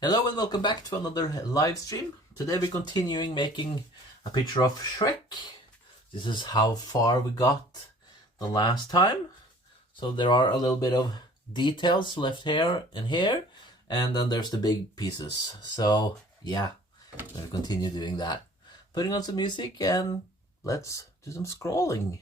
Hello and welcome back to another live stream. Today we're continuing making a picture of Shrek. This is how far we got the last time. So there are a little bit of details left here and here, and then there's the big pieces. So yeah, we'll continue doing that. Putting on some music and let's do some scrolling.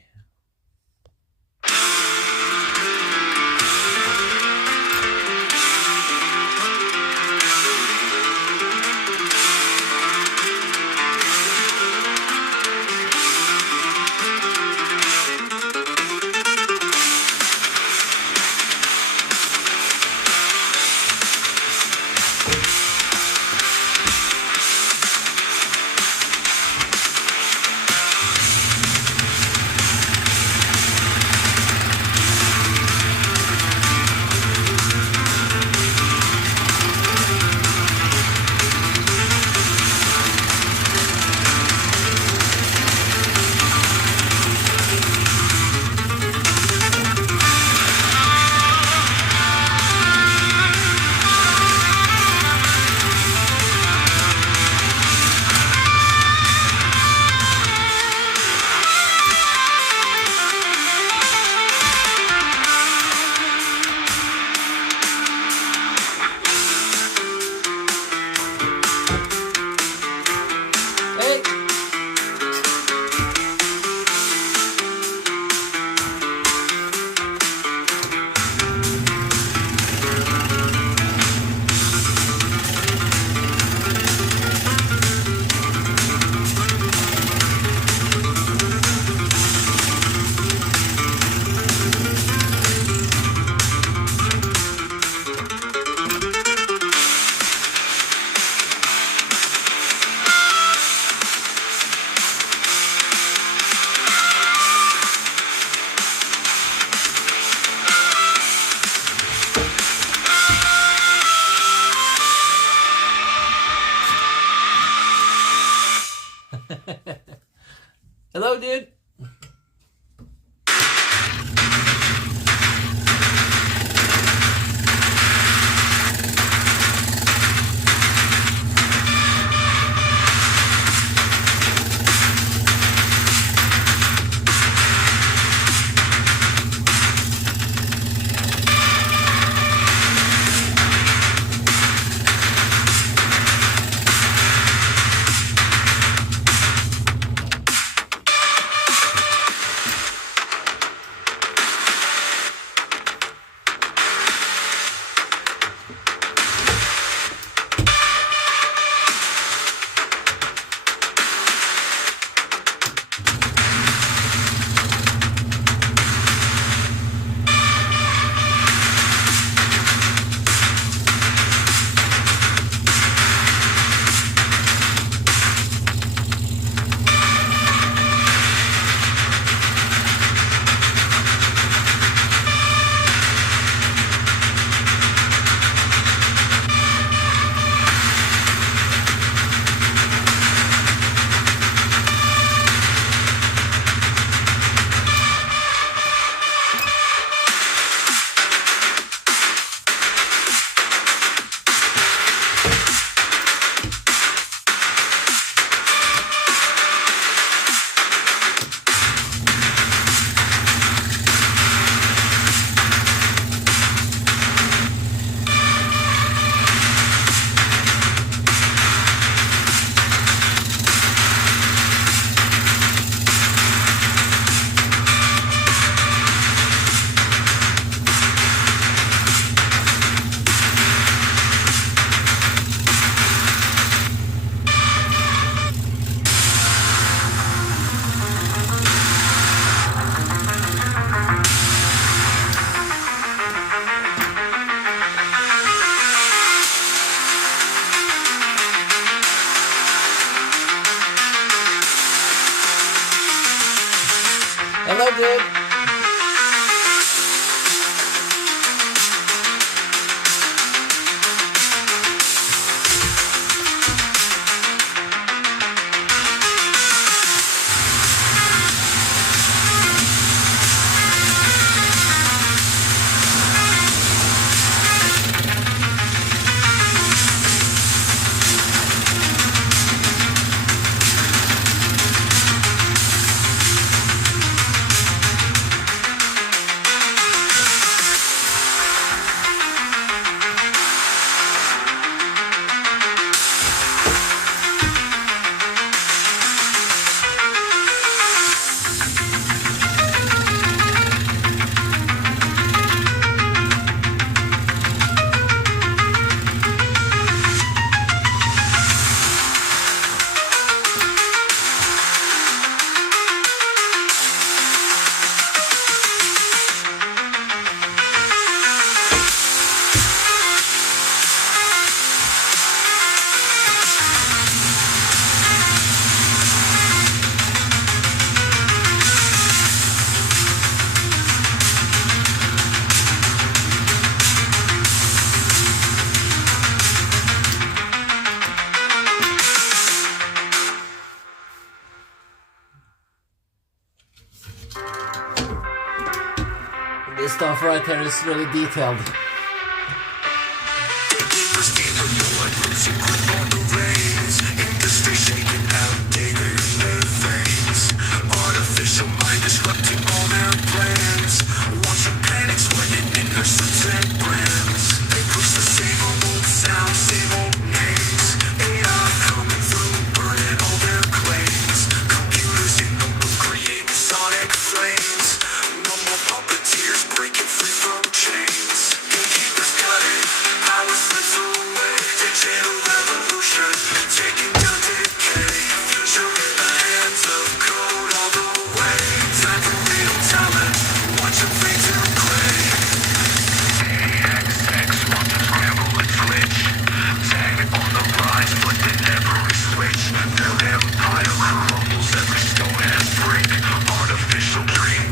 This stuff right here is really detailed. Artificial mind disrupting all their plans. Watching panic sweating in their suits and brands. They push the same old sound, same old names. AI coming through, burning all their claims. Computers in the loop creating sonic flames. No more puppeteers breaking free from chains. Gatekeepers got it, power slips away. Digital revolution, taking down decay. Future in the hands of code all the way. Time for real talent, watch them fade to gray. AXX wants to scramble and switch. Tag on the rise, but they never switch. Their empire crumbles, every stone has brick. Artificial dream,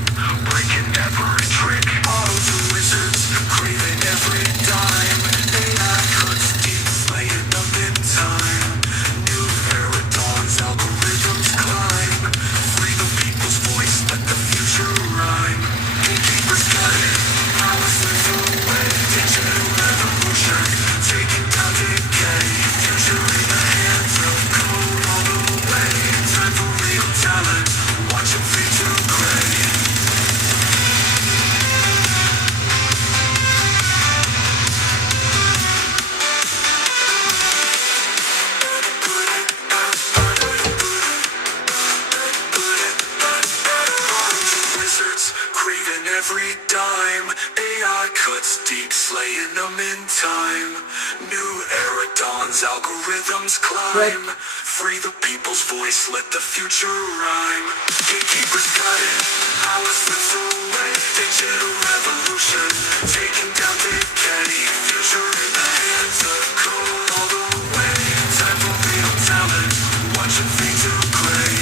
breaking every trick. Autos and wizards, craving every dime. AI cuts deep, slaying them in time. New era dawns, algorithms climb. Free the people's voice, let the future rhyme. Gatekeepers got it, power slips away. Digital revolution, taking down decay. Future in the hands of code all the way. Time for real talent, watch them fade to gray. Wizards craving every dime. AI cuts deep, slaying them in time. New era dawns, algorithms climb. Free the people's voice, let the future rhyme. Gatekeepers got it, power slips away. Digital revolution, taking down decay. Future in the hands of code all the way. Time for real talent, watch them fade to gray.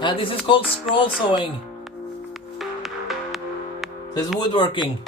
This is called scroll sawing. This is woodworking.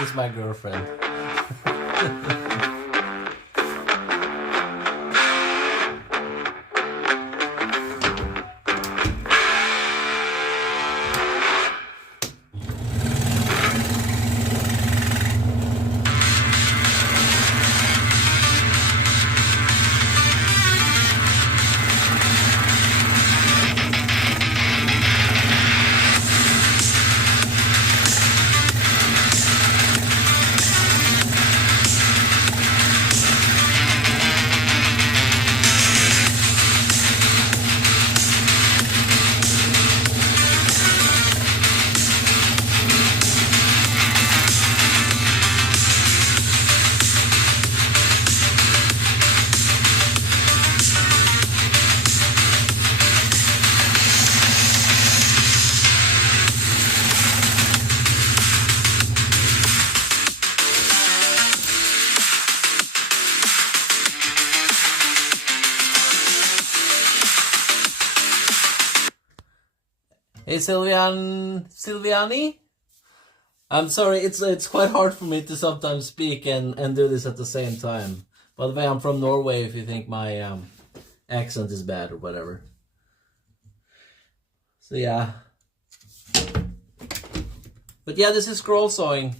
Is my girlfriend. Hey Silviani? I'm sorry, it's quite hard for me to sometimes speak and do this at the same time. By the way, I'm from Norway if you think my accent is bad or whatever. So yeah. But yeah, this is scroll sawing.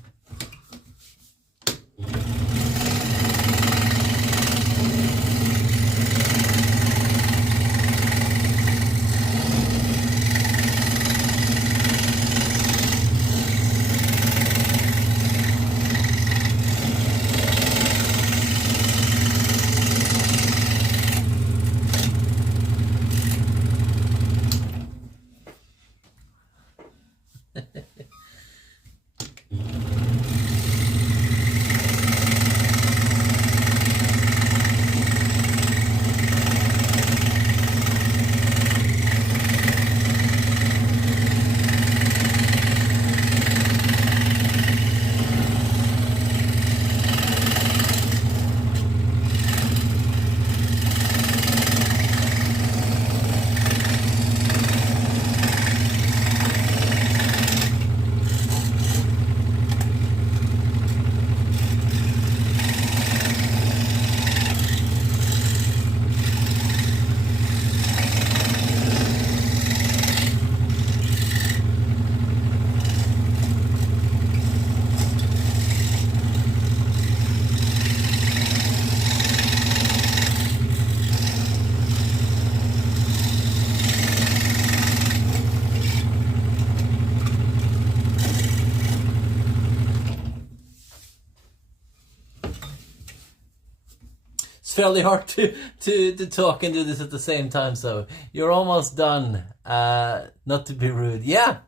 fairly hard to talk and do this at the same time. So you're almost done. Not to be rude. Yeah.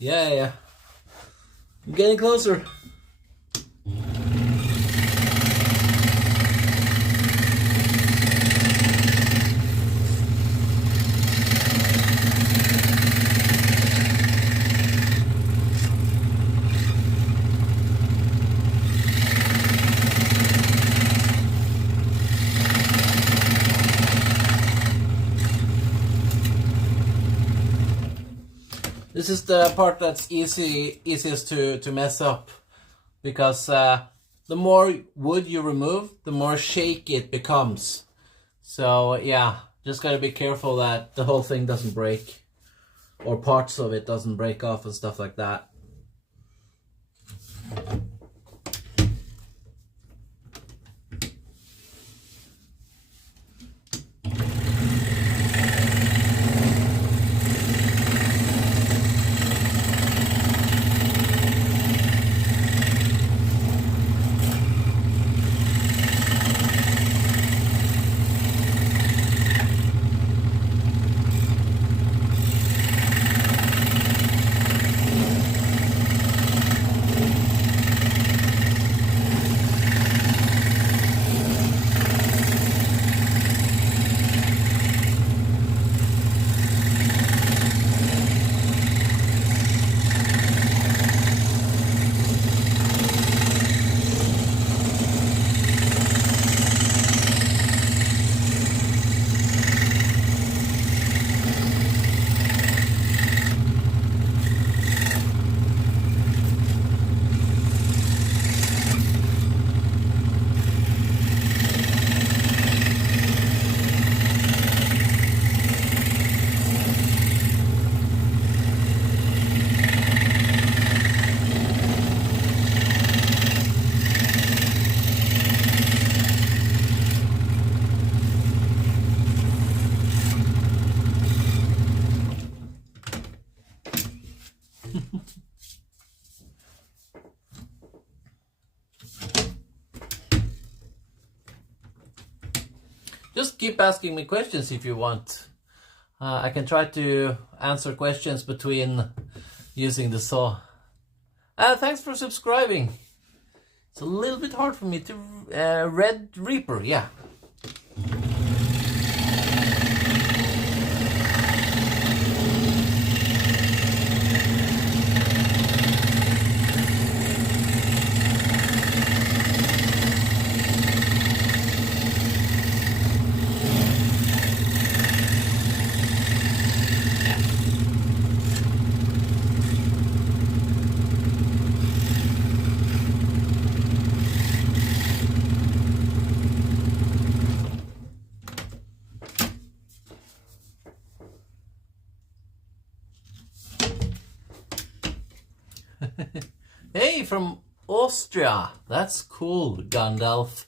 I'm getting closer. This is the part that's easiest to mess up, because the more wood you remove, the more shaky it becomes. So yeah, just gotta be careful that the whole thing doesn't break, or parts of it doesn't break off and stuff like that. Just keep asking me questions if you want. I can try to answer questions between using the saw. Thanks for subscribing. It's a little bit hard for me to... Red Reaper, yeah. Hey, from Austria. That's cool, Gandalf.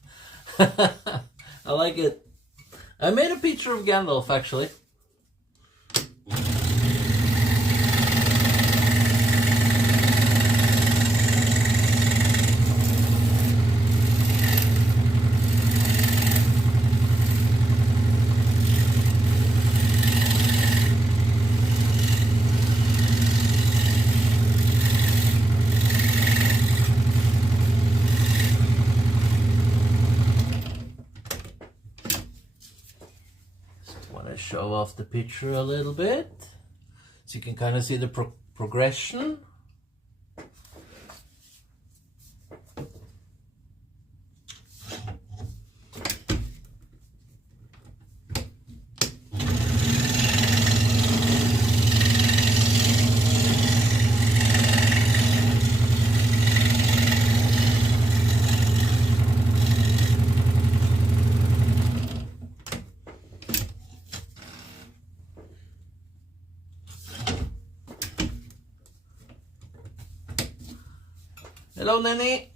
I like it. I made a picture of Gandalf, actually. Show off the picture a little bit so you can kind of see the progression. Hello, Nanny.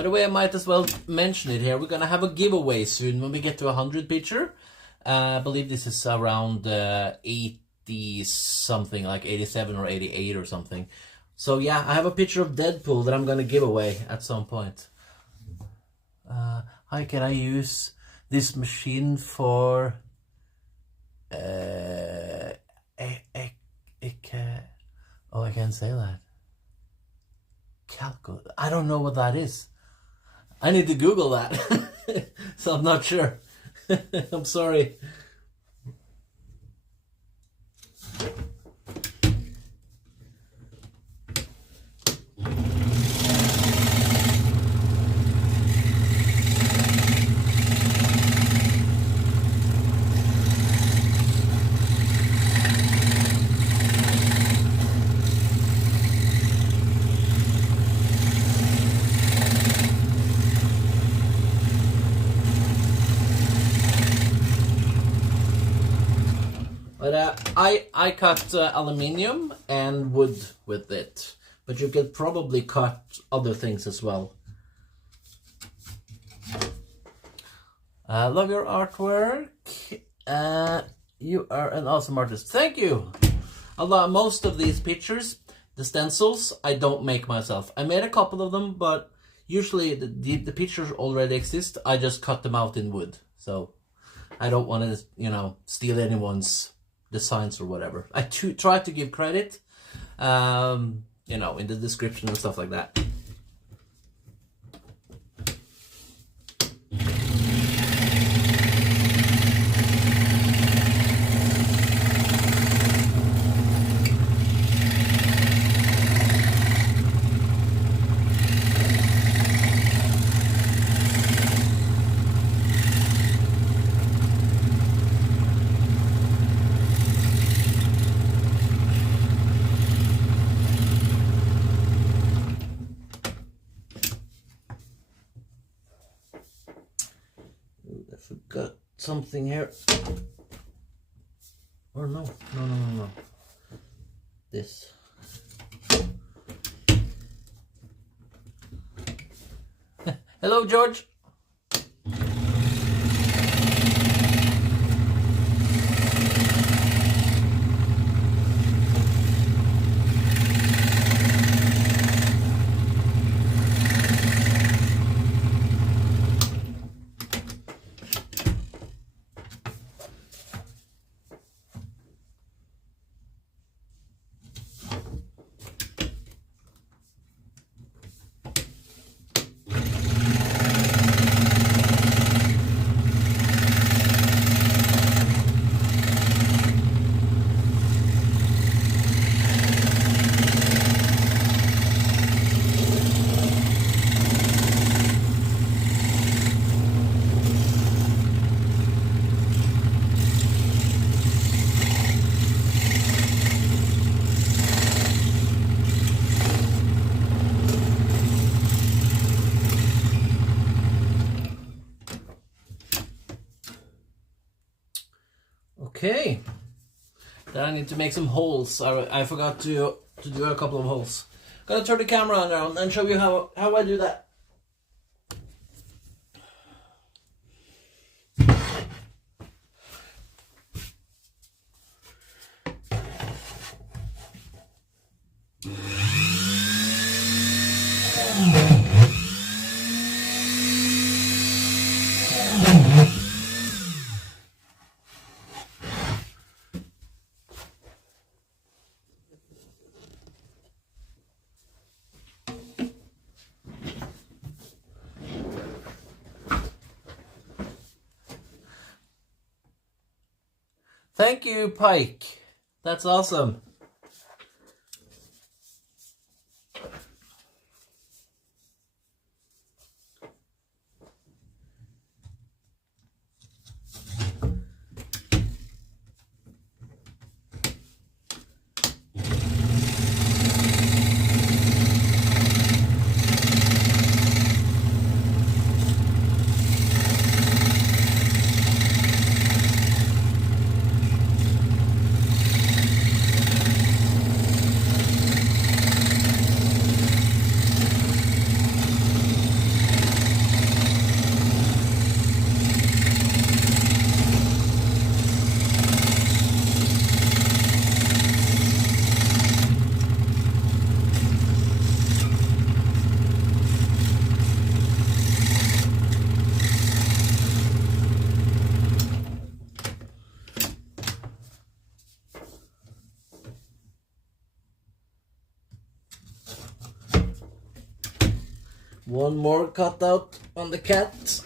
By the way, I might as well mention it here. We're gonna have a giveaway soon when we get to 100 picture. I believe this is around 80 something, like 87 or 88 or something. So yeah, I have a picture of Deadpool that I'm gonna give away at some point. Hi, can I use this machine for oh, I can't say that. Calculate. I don't know what that is. I need to Google that. So I'm not sure. I'm sorry. But I cut aluminium and wood with it, but you could probably cut other things as well. Love your artwork. You are an awesome artist. Thank you. Most of these pictures, the stencils, I don't make myself. I made a couple of them, but usually the pictures already exist. I just cut them out in wood. So I don't want to, you know, steal anyone's designs or whatever. I try to give credit, you know, in the description and stuff like that. Got something here. Or no. This. Hello, George. Okay, then I need to make some holes. I forgot to do a couple of holes. Gotta turn the camera around and show you how I do that. Thank you, Pike. That's awesome. One more cutout on the cat.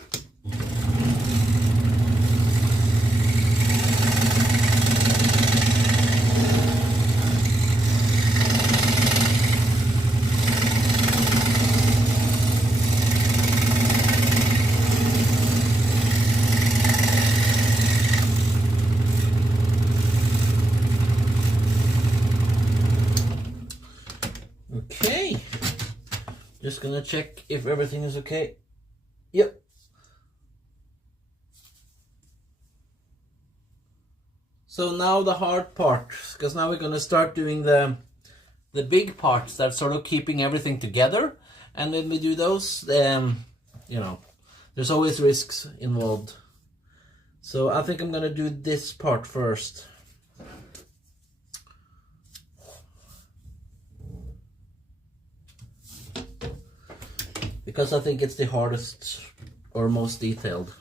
Okay. Just gonna check if everything is okay. Yep. So now the hard part, because now we're gonna start doing the big parts that sort of keeping everything together. And when we do those, you know, there's always risks involved. So I think I'm gonna do this part first. Because I think it's the hardest or most detailed.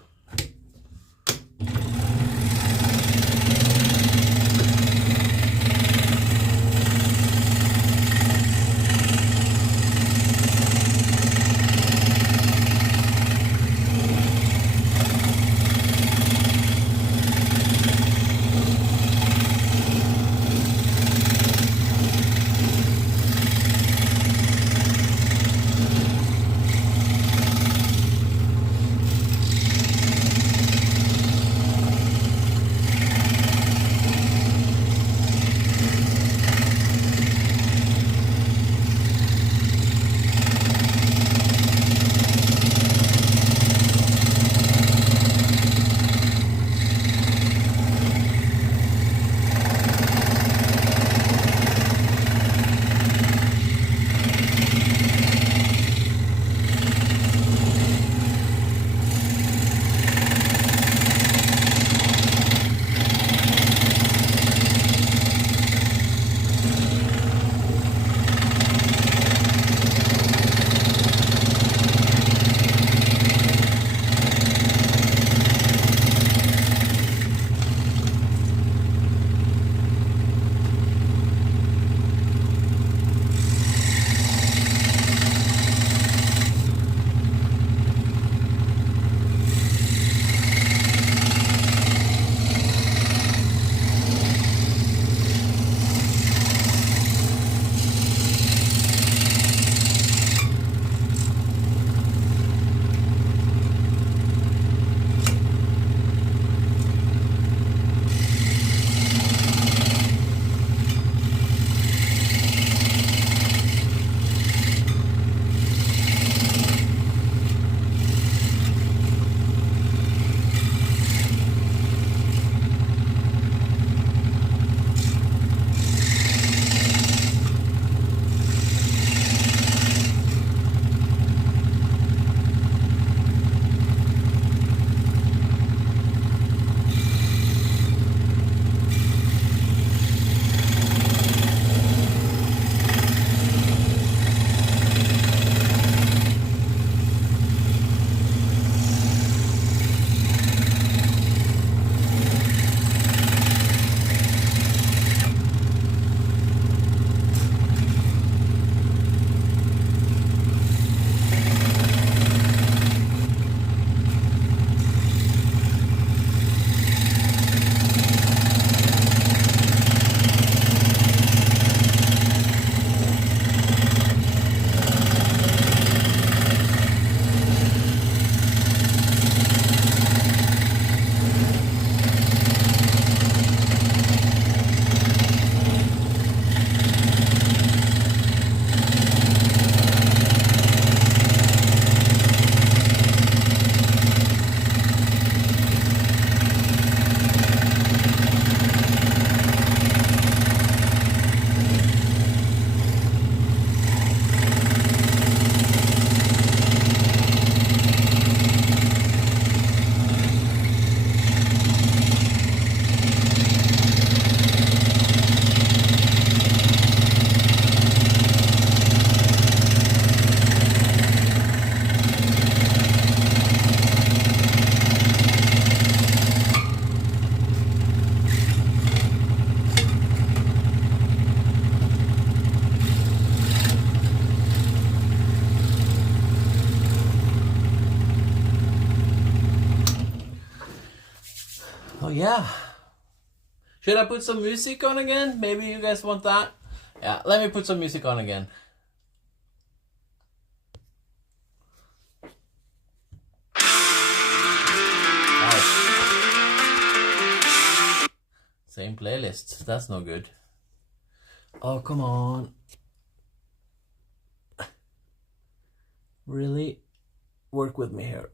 yeah. Should I put some music on again? Maybe you guys want that? Yeah, let me put some music on again. Oh. Same playlist. That's no good. Oh, come on. Really? Work with me here.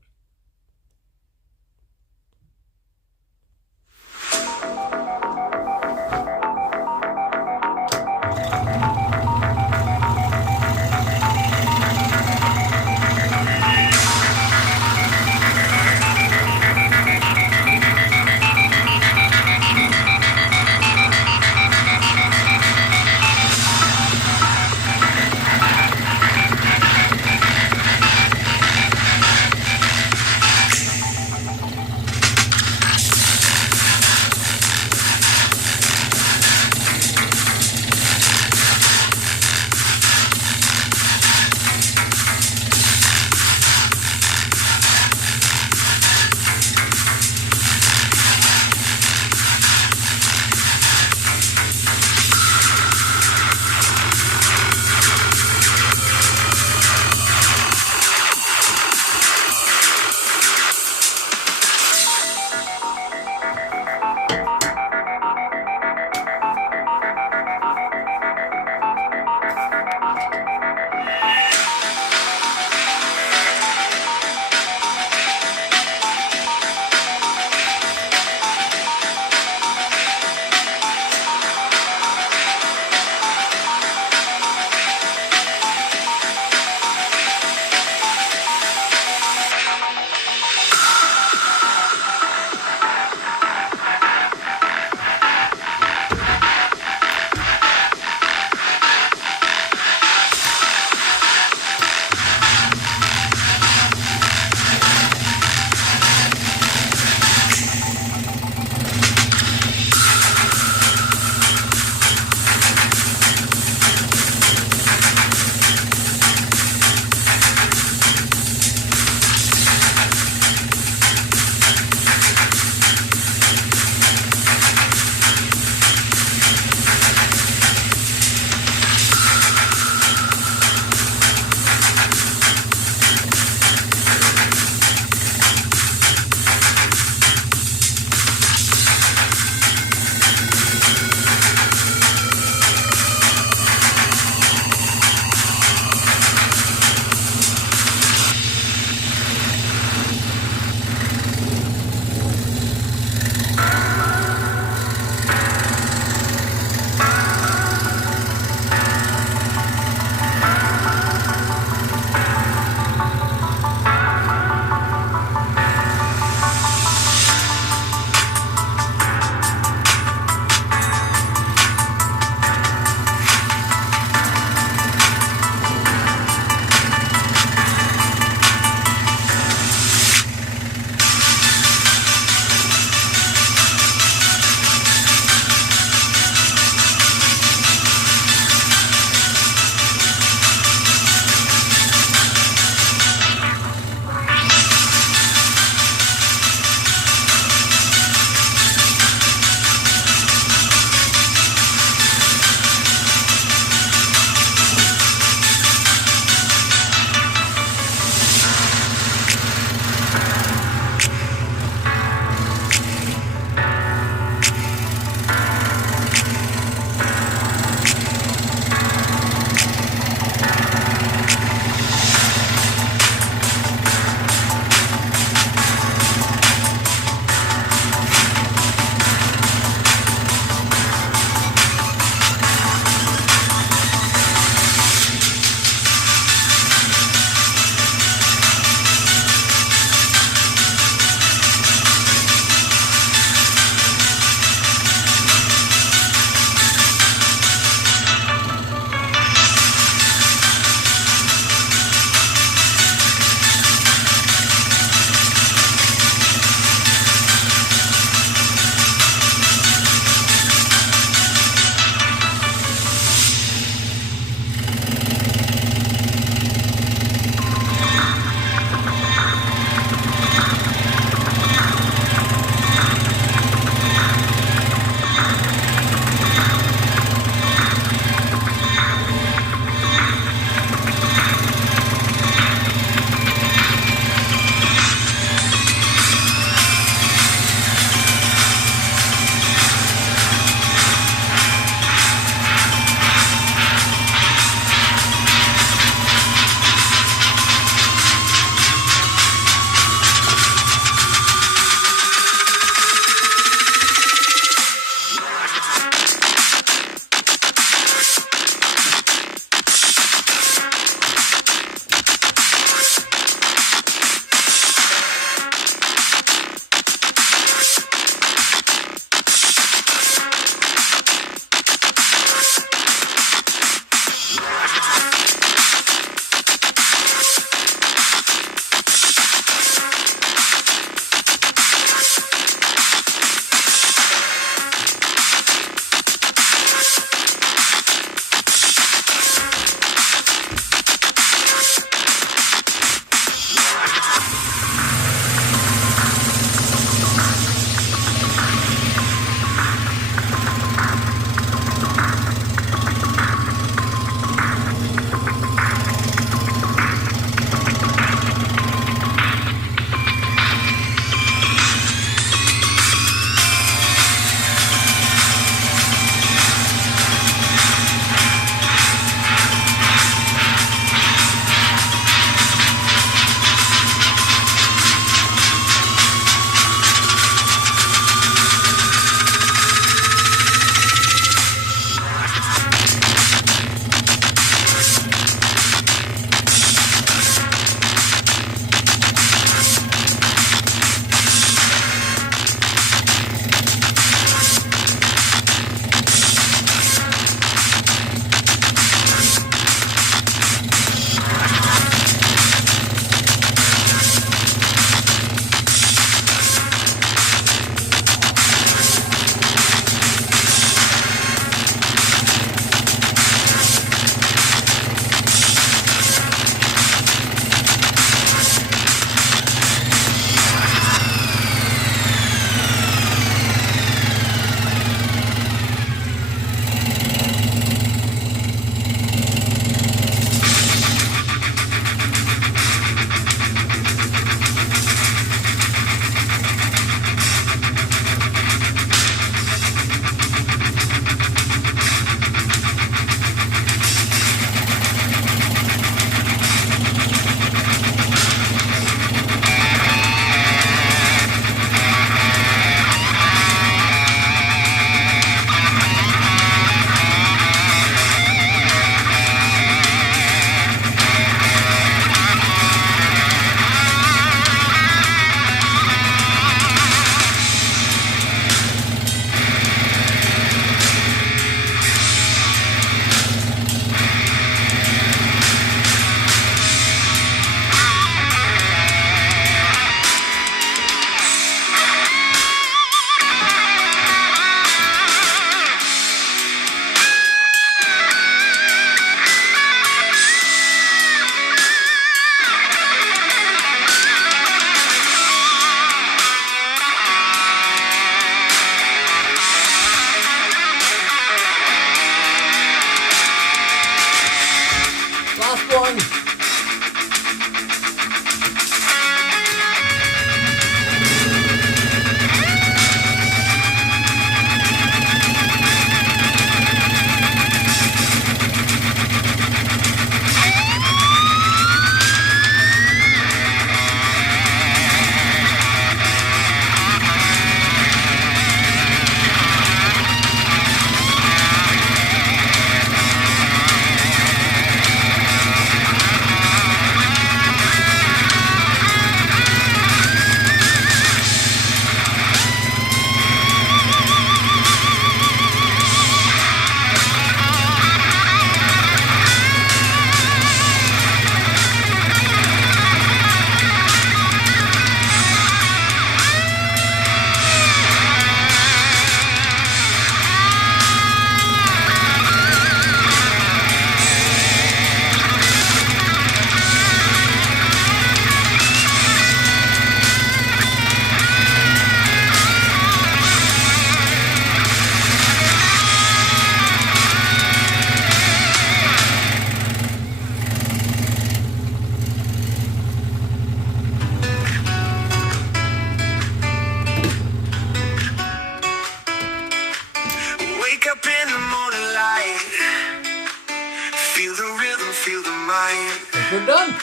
we're done.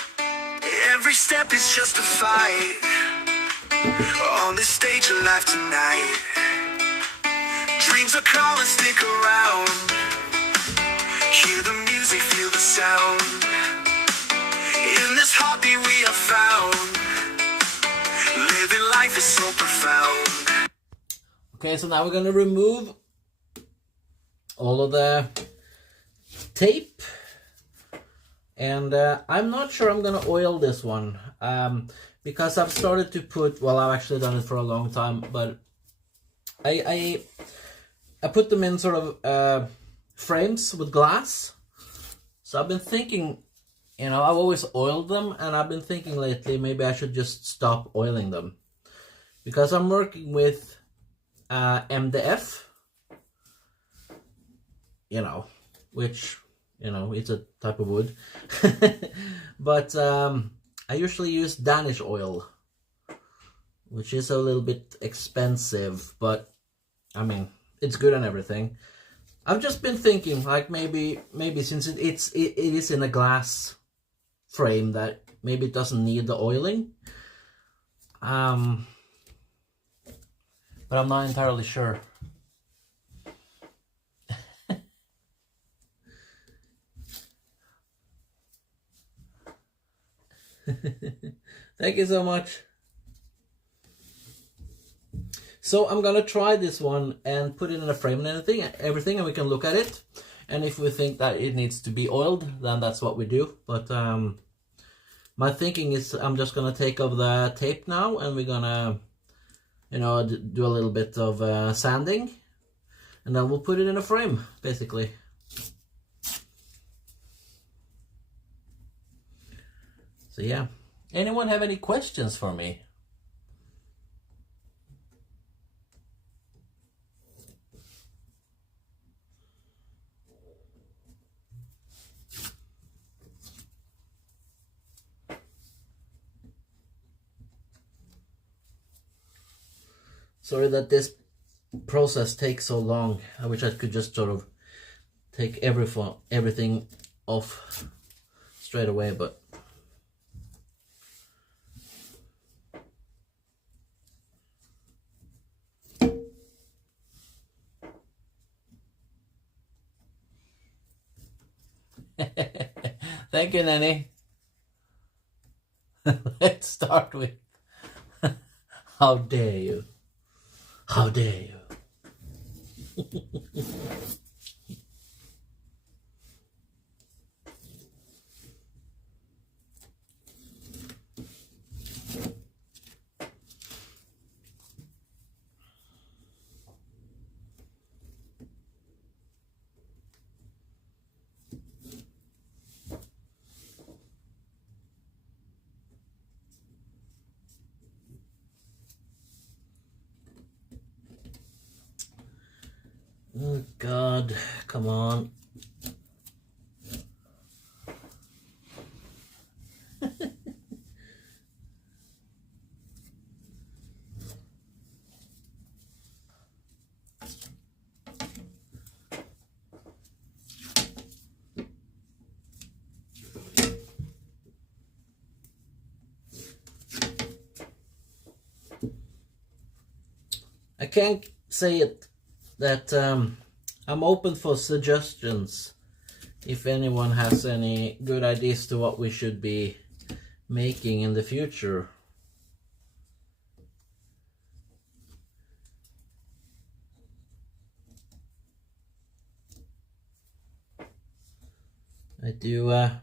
Every step is just a fight. On this stage of life tonight. Dreams are calling, stick around. Hear the music, feel the sound. In this heartbeat we are found. Living life is so profound. Okay, so now we're gonna remove all of the tape. And I'm not sure I'm gonna oil this one. Because I've started to put, well, I've actually done it for a long time, but I put them in sort of frames with glass. So I've been thinking, you know, I've always oiled them, and I've been thinking lately maybe I should just stop oiling them. Because I'm working with MDF, you know, which, you know, it's a type of wood. But I usually use Danish oil, which is a little bit expensive, but I mean, it's good and everything. I've just been thinking, like, maybe since it is in a glass frame, that maybe it doesn't need the oiling. But I'm not entirely sure. Thank you so much. So I'm gonna try this one and put it in a frame and everything, and we can look at it. And if we think that it needs to be oiled, then that's what we do. But my thinking is I'm just gonna take off the tape now, and we're gonna, you know, do a little bit of sanding, and then we'll put it in a frame, basically. So yeah, anyone have any questions for me? Sorry that this process takes so long. I wish I could just sort of take everything off straight away, but thank you, Nanny. Let's start with how dare you? How dare you? Oh God, come on. I can't say it that I'm open for suggestions if anyone has any good ideas to what we should be making in the future. I do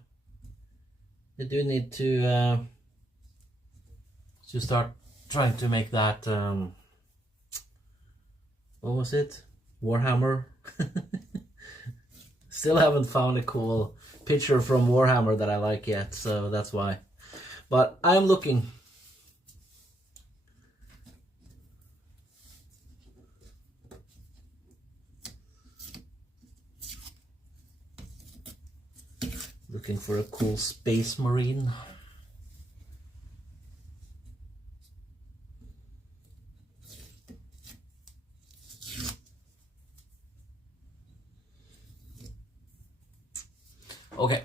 need to start trying to make that what was it? Warhammer? Still haven't found a cool picture from Warhammer that I like yet, so that's why. But I'm looking. Looking for a cool space marine. Okay.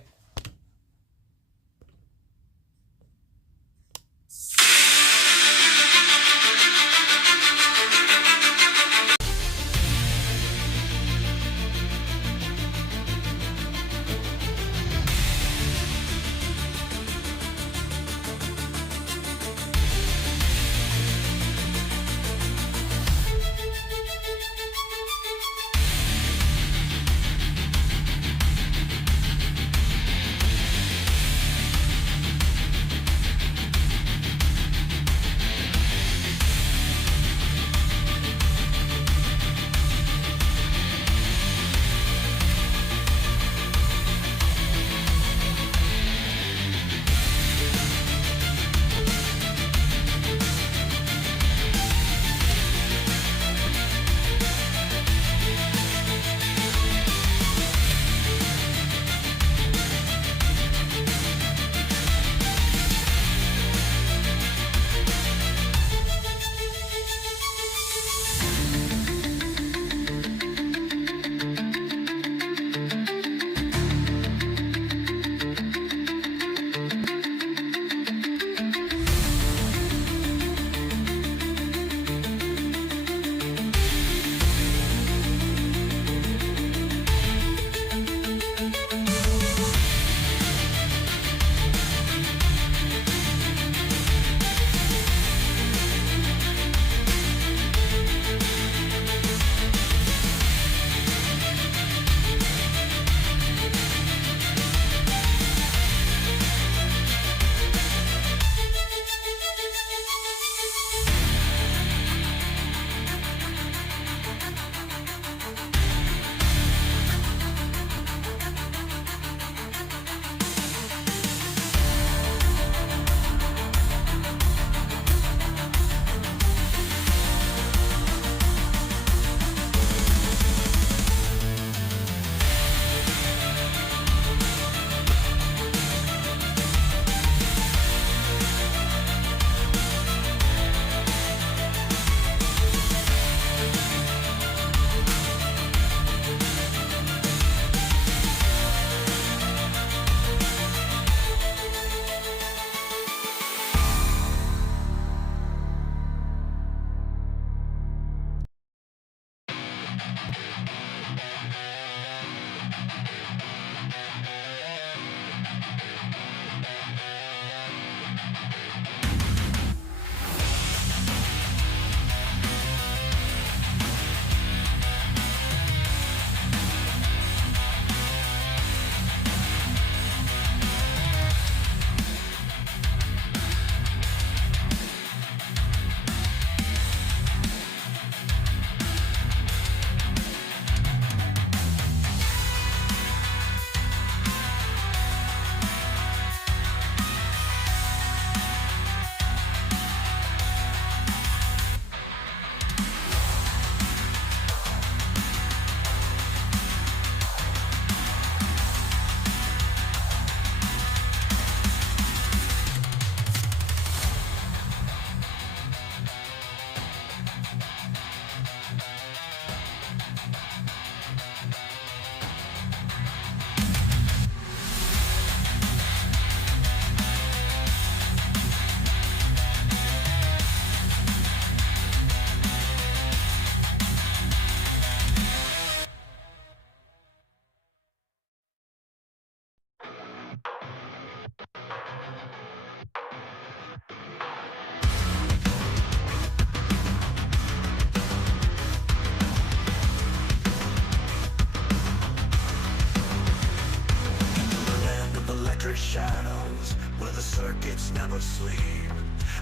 spirits never sleep.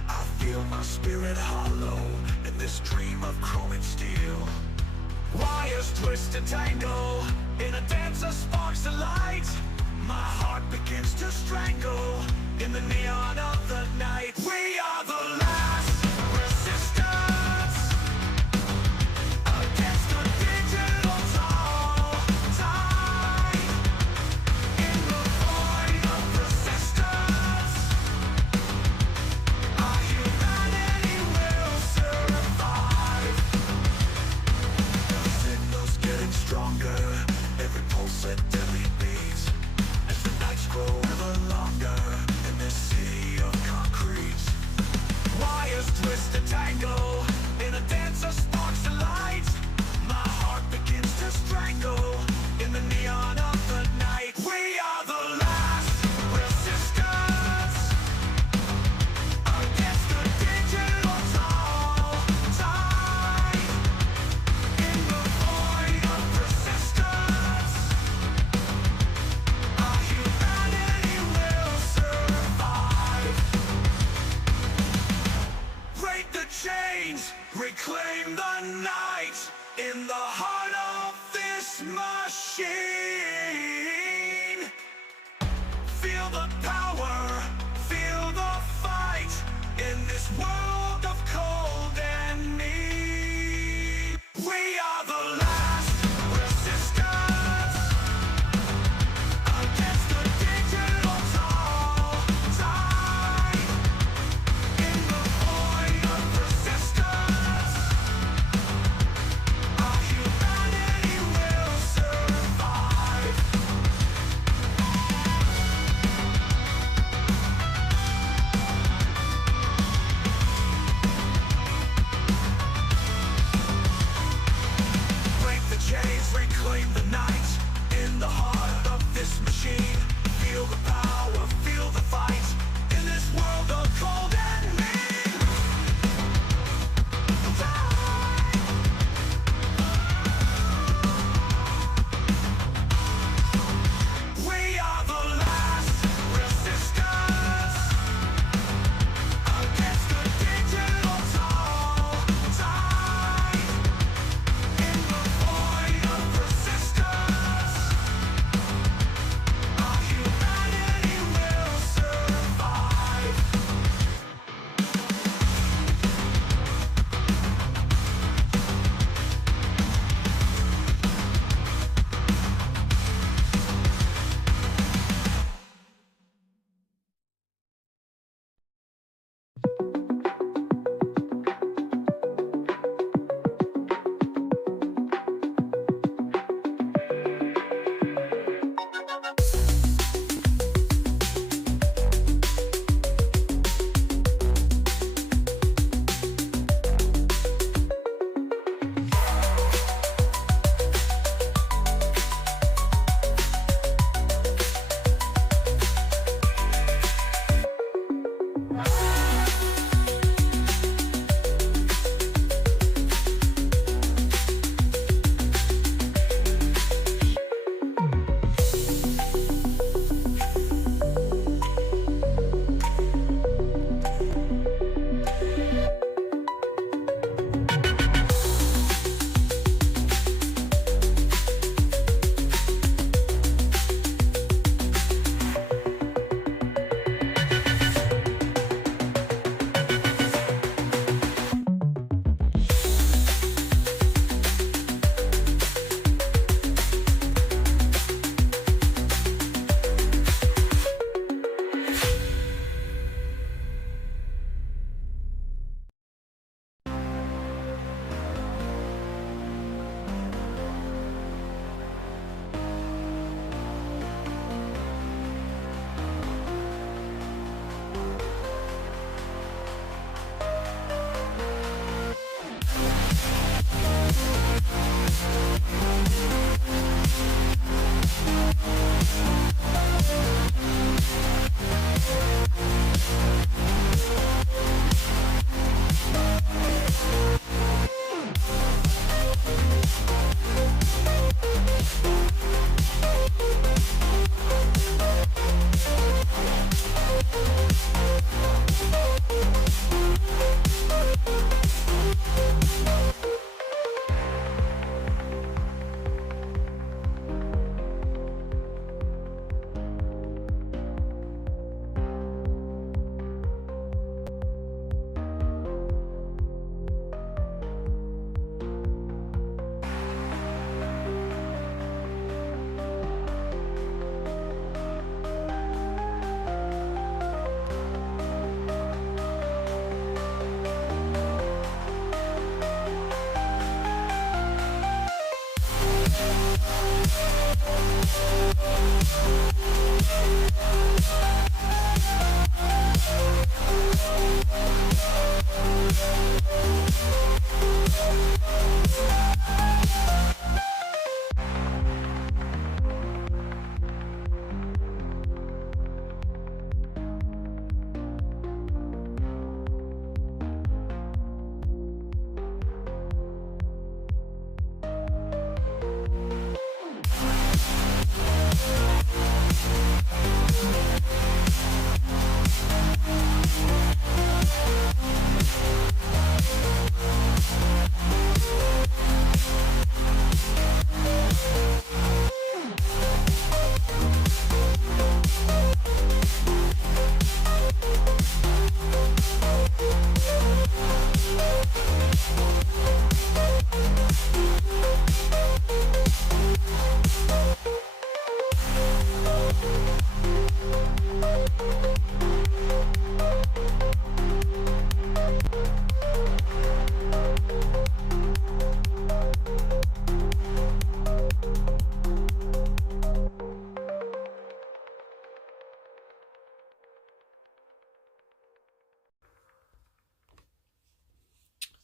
I feel my spirit hollow in this dream of chrome and steel. Wires twist and tangle in a dance of sparks of light. My heart begins to strangle in the neon of the night. We are the last resistance against the digital tide. In the void of resistance, our humanity will survive. The signal's getting stronger, every pulse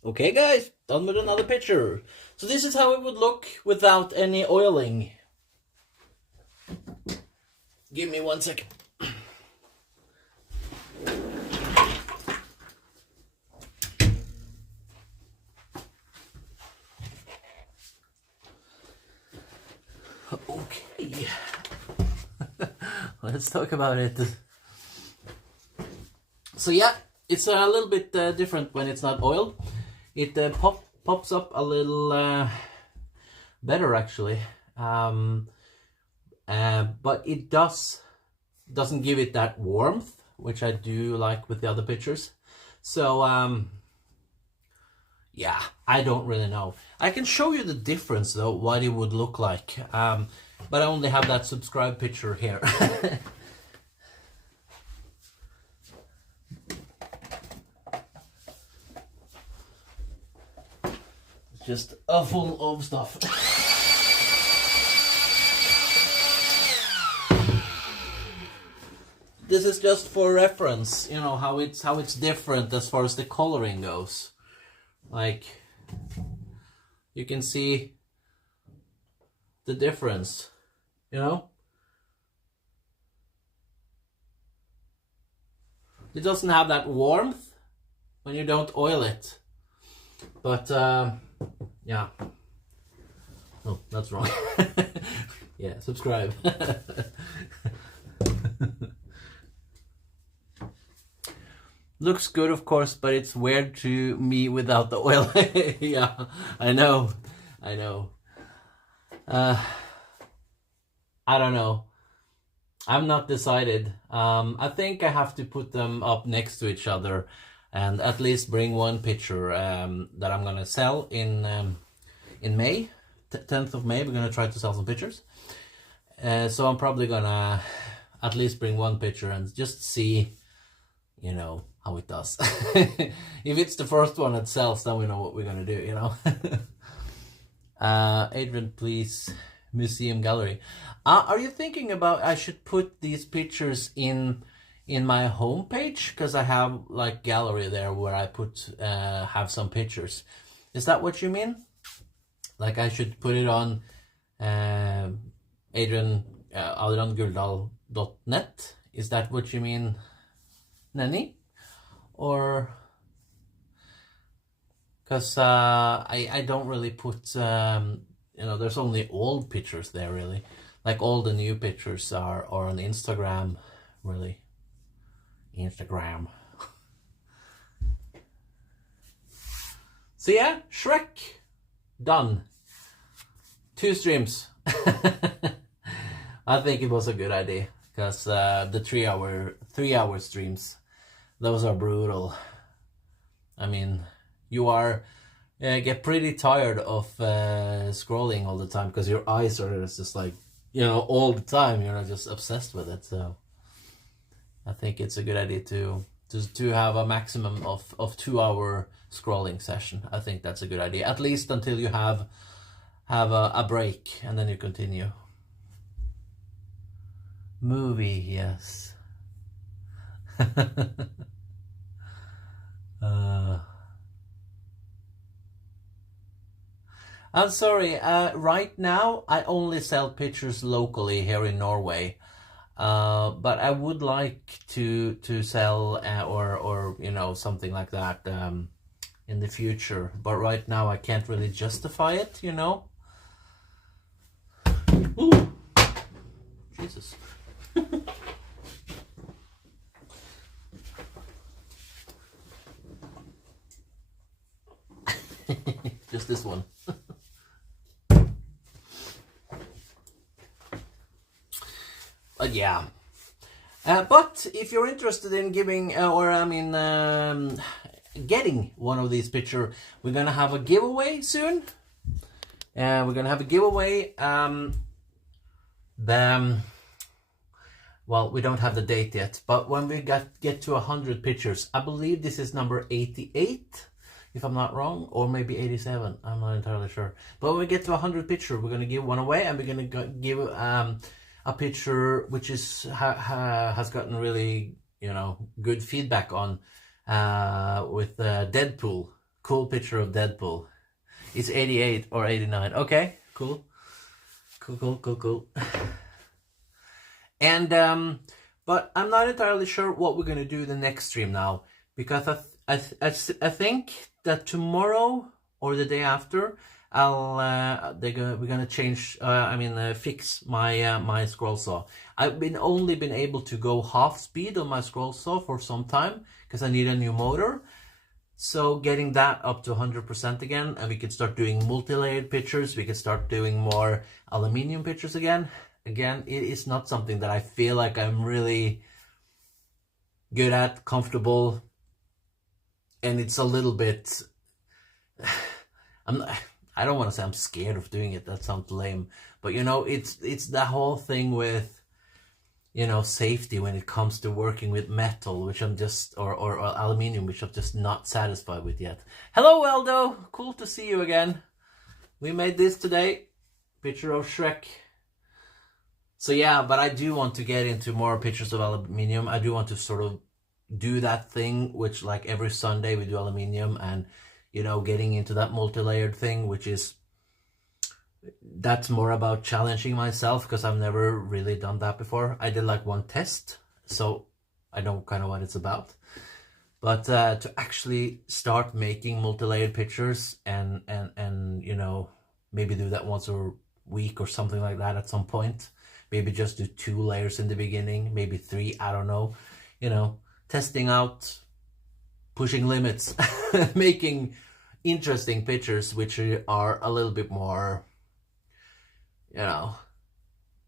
Okay guys, done with another picture. So this is how it would look without any oiling. Give me 1 second. Okay. Let's talk about it. So yeah, it's a little bit different when it's not oiled. It pops up a little better actually, but it doesn't give it that warmth, which I do like with the other pictures. So yeah, I don't really know. I can show you the difference though, what it would look like, but I only have that subscribe picture here. Just full of stuff. This is just for reference, you know, how it's different as far as the coloring goes. Like, you can see the difference, you know? It doesn't have that warmth when you don't oil it. But yeah. Oh, that's wrong. Yeah, subscribe. Looks good, of course, but it's weird to me without the oil. Yeah, I know. I don't know. I'm not decided. I think I have to put them up next to each other and at least bring one picture that I'm gonna sell in May, 10th of May. We're gonna try to sell some pictures. So I'm probably gonna at least bring one picture and just see, you know, how it does. If it's the first one that sells, then we know what we're gonna do, you know. Adrian, please, museum gallery. Are you thinking about I should put these pictures in my homepage, because I have like gallery there where I put have some pictures? Is that what you mean? Like I should put it on adrianguldal.net? Is that what you mean, Nenny? Or because I don't really put you know, there's only old pictures there really. Like all the new pictures are on Instagram, really. Instagram. So yeah, Shrek done. 2 streams. I think it was a good idea, because the 3 hour streams, those are brutal. I mean, you are get pretty tired of scrolling all the time, because your eyes are just like, you know, all the time. You're just obsessed with it. So I think it's a good idea to have a maximum of 2 hour scrolling session. I think that's a good idea, at least until you have a break, and then you continue. Movie, yes. I'm sorry, right now I only sell pictures locally here in Norway, but I would like to sell or you know, something like that in the future, but right now I can't really justify it, you know. Ooh, Jesus. Just this one. But yeah. But if you're interested in giving, getting one of these pictures, we're gonna have a giveaway soon. We're gonna have a giveaway. Well, we don't have the date yet, but when we get to 100 pictures, I believe this is number 88, if I'm not wrong, or maybe 87. I'm not entirely sure. But when we get to 100 pictures, we're gonna give one away, and we're gonna give a picture which is has gotten really, you know, good feedback on with Deadpool. Cool picture of Deadpool. It's 88 or 89. Okay, cool. Cool. And but I'm not entirely sure what we're gonna do the next stream now, because I think that tomorrow or the day after we're gonna change. Fix my my scroll saw. I've only been able to go half speed on my scroll saw for some time because I need a new motor. So getting that up to 100% again, and we could start doing multi-layered pictures. We could start doing more aluminium pictures again. Again, it is not something that I feel like I'm really good at, comfortable, and it's a little bit. I don't want to say I'm scared of doing it. That sounds lame, but you know, it's the whole thing with, you know, safety when it comes to working with metal, which I'm just, or aluminium, which I'm just not satisfied with yet. Hello, Eldo. Cool to see you again. We made this today. Picture of Shrek. So yeah, but I do want to get into more pictures of aluminium. I do want to sort of do that thing, which like every Sunday we do aluminium, and, you know, getting into that multi-layered thing, which is, that's more about challenging myself, because I've never really done that before. I did like one test, so I know kind of what it's about. But to actually start making multi-layered pictures and you know, maybe do that once a week or something like that at some point. Maybe just do 2 layers in the beginning, maybe 3, I don't know. You know, testing out, pushing limits, making interesting pictures which are a little bit more, you know,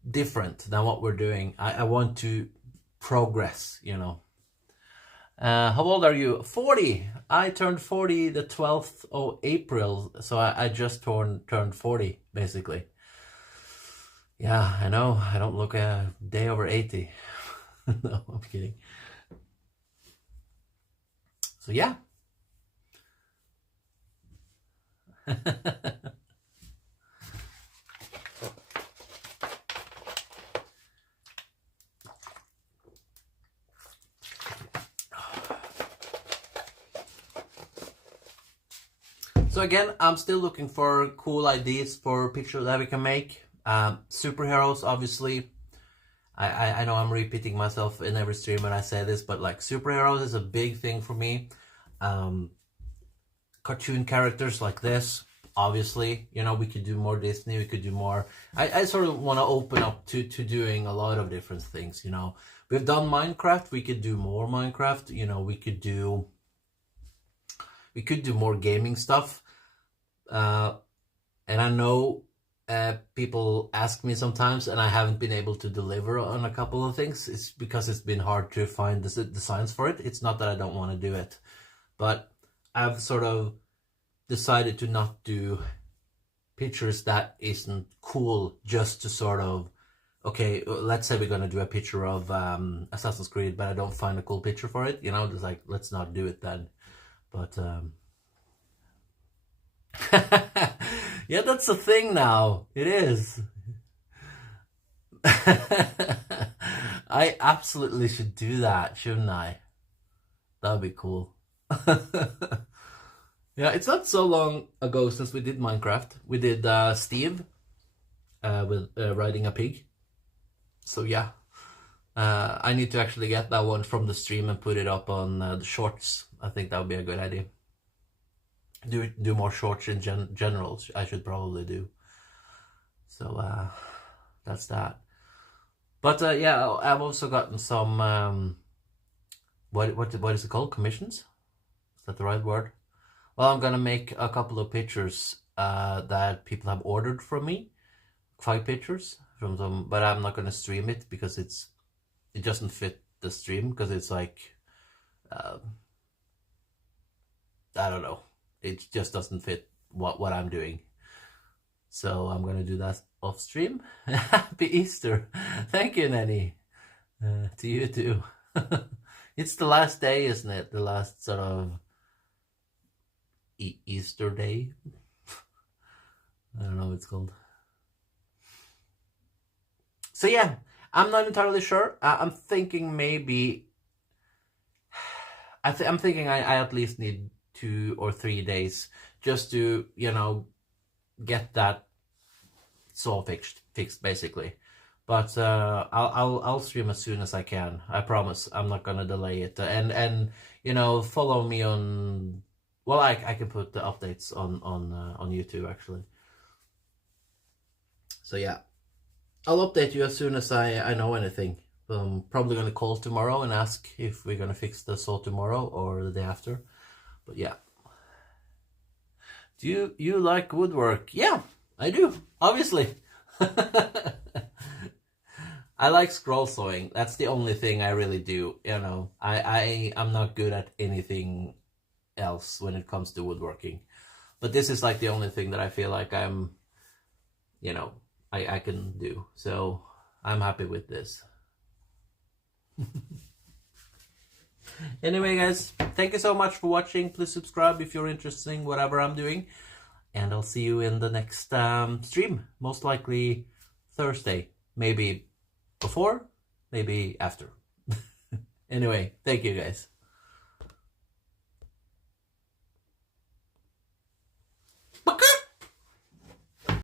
different than what we're doing. I want to progress, you know. How old are you? 40. I turned 40 the 12th of April, so I just turned 40, basically. Yeah, I know. I don't look a day over 80. No, I'm kidding. So yeah. So again, I'm still looking for cool ideas for pictures that we can make. Superheroes, obviously. I know I'm repeating myself in every stream when I say this, but like superheroes is a big thing for me. Cartoon characters like this, obviously. You know, we could do more Disney, we could do more. I sort of want to open up to doing a lot of different things, you know. We've done Minecraft, we could do more Minecraft, you know, we could do more gaming stuff. And I know people ask me sometimes, and I haven't been able to deliver on a couple of things. It's because it's been hard to find the designs for it. It's not that I don't want to do it, but I've sort of decided to not do pictures that isn't cool, just to sort of, okay, let's say we're going to do a picture of Assassin's Creed, but I don't find a cool picture for it, you know, just like, let's not do it then. But yeah, that's the thing now. It is. I absolutely should do that, shouldn't I? That'd be cool. Yeah, it's not so long ago since we did Minecraft. We did Steve with riding a pig. So yeah, I need to actually get that one from the stream and put it up on the shorts. I think that would be a good idea. Do more shorts in general. I should probably do. So that's that. But yeah, I've also gotten some what is it called? Commissions? Is that the right word? Well, I'm gonna make a couple of pictures that people have ordered from me. 5 pictures from them, but I'm not gonna stream it because it doesn't fit the stream, because it's like I don't know. It just doesn't fit what I'm doing. So I'm gonna do that off stream. Happy Easter. Thank you, Nanny. To you too. It's the last day, isn't it? The last sort of Easter day. I don't know what it's called. So yeah, I'm not entirely sure. I'm thinking maybe I'm thinking I at least need 2 or 3 days just to, you know, get that saw fixed basically. But I'll stream as soon as I can. I promise. I'm not gonna delay it. And you know, follow me on. Well, I can put the updates on YouTube actually. So yeah, I'll update you as soon as I know anything. I'm probably gonna call tomorrow and ask if we're gonna fix the saw tomorrow or the day after. But yeah. Do you like woodwork? Yeah, I do. Obviously. I like scroll sawing. That's the only thing I really do. You know, I'm not good at anything else when it comes to woodworking. But this is like the only thing that I feel like I'm, you know, I can do. So I'm happy with this. Anyway, guys, thank you so much for watching. Please subscribe if you're interested in whatever I'm doing. And I'll see you in the next stream. Most likely Thursday. Maybe before, maybe after. Anyway, thank you guys.